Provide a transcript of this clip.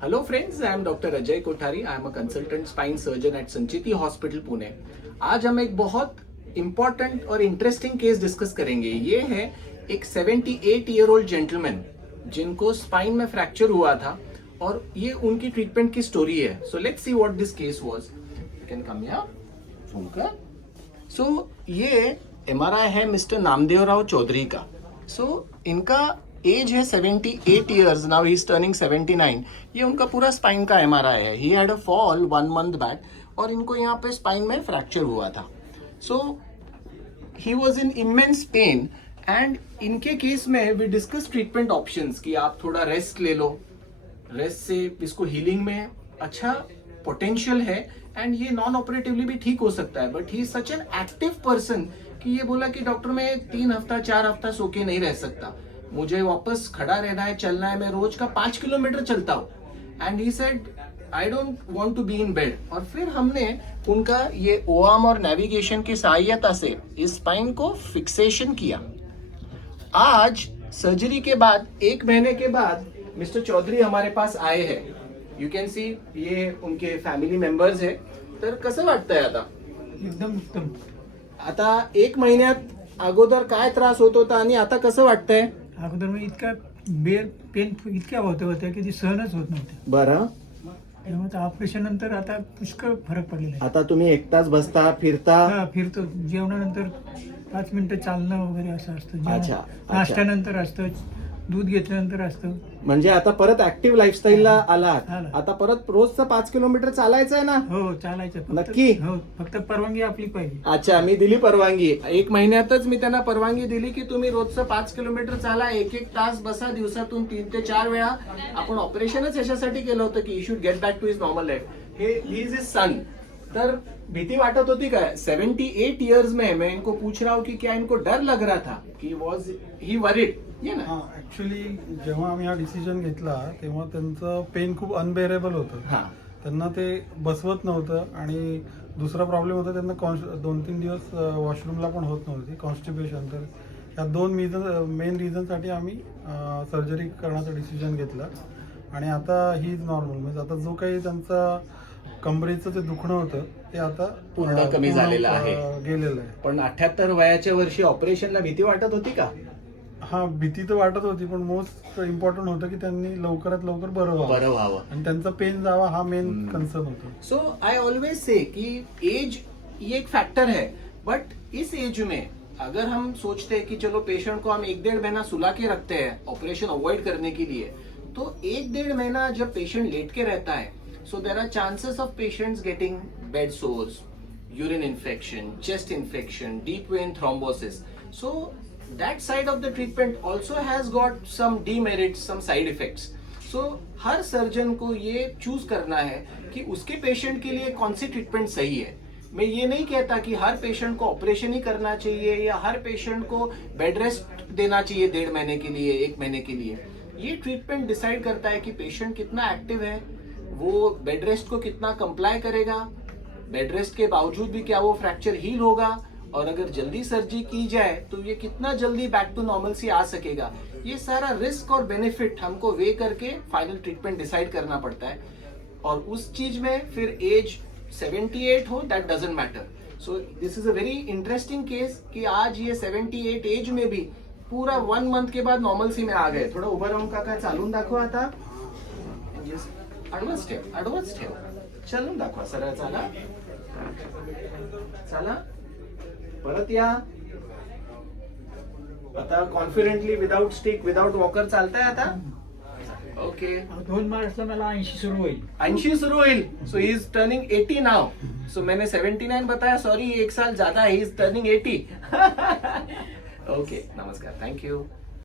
Hello friends, I am Dr. Ajay Kothari. I am a consultant spine surgeon at Sanchiti Hospital Pune. आज हम एक बहुत important और interesting केस discuss करेंगे। ये है एक 78 ईयर ओल्ड जेंटलमैन जिनको स्पाइन में फ्रैक्चर हुआ था और ये उनकी ट्रीटमेंट की स्टोरी है। सो लेट्स सी व्हाट दिस केस वाज। You can come here. So ये एमआरआई है मिस्टर नामदेव राव चौधरी का। सो इनका एज है 78 years, now he is turning 79। ये उनका पूरा स्पाइन का एमआरआई है। He had a fall 1 month back और इनको यहाँ पे स्पाइन में फ्रैक्चर हुआ था। So he was in immense pain and इनके केस में वी डिस्कस ट्रीटमेंट ऑप्शंस कि आप थोड़ा रेस्ट ले लो, रेस्ट से इसको हीलिंग में अच्छा पोटेंशियल है एंड ये नॉन ऑपरेटिवली भी ठीक हो सकता है। But he is such an active person कि ये बोला कि डॉक्टर मैं 3 हफ्ता 4 हफ्ता सो के नहीं रह सकता, मुझे वापस खड़ा रहना है, चलना है। मैं रोज का 5 किलोमीटर चलता हूँ and he said I don't want to be in bed. और फिर हमने उनका ये ओआर्म और नेविगेशन की सहायता से इस स्पाइन को फिक्सेशन किया। आज सर्जरी के बाद 1 महीने के बाद मिस्टर चौधरी हमारे पास आए हैं। यू कैन सी ये उनके फॅमिली मेंबर्स है। तर कसं वाटतंय आता? एकदम उत्तम. आता 1 महिन्यात अगोदर काय त्रास होत होता आणि आता कसं वाटतंय? अगोदर मी इतका पेन इतक्या होत्या की ती सहनच होत नव्हत्या. बरं, त्यामुळे ऑपरेशन नंतर आता पुष्कळ फरक पडलेला आहे. आता तुम्ही एकटाच बसता, फिरता? हा, फिरतो. जेवणानंतर 5 मिनिटं चालणं वगैरे असं असतं. अच्छा. नाश्त्यानंतर असतं, दूध घेतल्यानंतर असतं. म्हणजे आता परत ऍक्टिव्ह लाईफस्टाईलला आलात. आला. आता परत रोजचं 5 किलोमीटर चालायचं आहे ना? हो, चालायचं. नक्की? हो, फक्त परवानगी आपली पाहिजे. अच्छा, मी दिली परवानगी. 1 महिन्यातच मी त्यांना परवानगी दिली की तुम्ही रोजचं 5 किलोमीटर चाला, 1-1 तास बसा, दिवसातून 3 ते 4 वेळा. आपण ऑपरेशनच याच्यासाठी केलं होतं की he should get back to his normal life. He is his son. तर भीती वाटत होती काय? 78 इयर्स में मैं इनको पूछ रहा हूँ कि क्या इनको डर लग रहा था कि वॉज ही वरीड? ये ना. हा, ऍक्च्युली जेव्हा आम्ही हा डिसिजन घेतला तेव्हा त्यांचं पेन खूप अनबेरेबल होतं. हा. त्यांना ते बसवत नव्हतं आणि दुसरा प्रॉब्लेम होता त्यांना 2-3 दिवस वॉशरूमला पण होत नव्हती, कॉन्स्टिपेशन. तर या 2 मेन रिझनसाठी आम्ही सर्जरी करण्याचा डिसिजन घेतला आणि आता ही इज नॉर्मल. म्हणजे आता जो काही त्यांचा कमरेचं जे दुखणं होतं ते आता पूर्ण कमी झालेलं आहे, गेलेलं आहे. पण 78 वयाच्या वर्षी ऑपरेशनला भीती वाटत होती का? हा, भीती तर वाटत होती, पण मोस्ट इम्पॉर्टंट होतं की त्यांनी लवकरात लवकर बरं व्हावं आणि त्यांचा पेन जावा हा मेन कन्सर्न होता. सो आई ऑलवेज से कि एज ये एक फैक्टर है, बट इस एज में अगर हम सोचते हैं कि चलो पेशेंट को हम 1-1.5 महीना सुला के रखते हैं ऑपरेशन अवॉइड करने के लिए, तो 1-1.5 महीना जब पेशेंट लेट के रहता है, so there are chances of patients getting bed sores, urine infection, chest infection, deep vein thrombosis. So that side of the treatment also has got some demerits, some side effects. So her surgeon को ये choose करना है कि उसके patient के लिए कौन seed treatment सही है. मैं ये नहीं कहता कि हर पेशेंट को ऑपरेशन ही करना चाहिए या हर पेशेंट को बेड रेस्ट देना चाहिए 1.5 महीने के लिए, 1 महीने के लिए. ये ट्रीटमेंट डिसाइड करता है कि पेशेंट कितना एक्टिव है, वो बेड रेस्ट को कितना कंप्लाई करेगा, बेड रेस्ट के बावजूद भी क्या वो फ्रैक्चर हील होगा, और अगर जल्दी सर्जरी की जाए तो ये कितना जल्दी बैक टू नॉर्मलसी आ सकेगा. ये सारा रिस्क और बेनिफिट हमको वे करके फाइनल ट्रीटमेंट डिसाइड करना पड़ता है. और उस चीज में फिर एज 78 हो, that doesn't matter. So this is a very interesting case कि आज ये 78 एज में भी पूरा 1 मंथ के बाद नॉर्मलसी में आ गए. थोडं उभं राहून काका चालून दाखवा आता. आडवंच ठेव, चालून दाखवा, सरळ चाला, चला परत या. आता confidently without stick, without walker चालताय आता. ओके. 2 मार्चला मला 80 सुरू होईल. 80 शुरू होईल. So he is turning 80 now. So मैंने 79 बताया, सॉरी 1 साल ज्यादा. He is turning 80. ओके, नमस्कार, थैंक यू.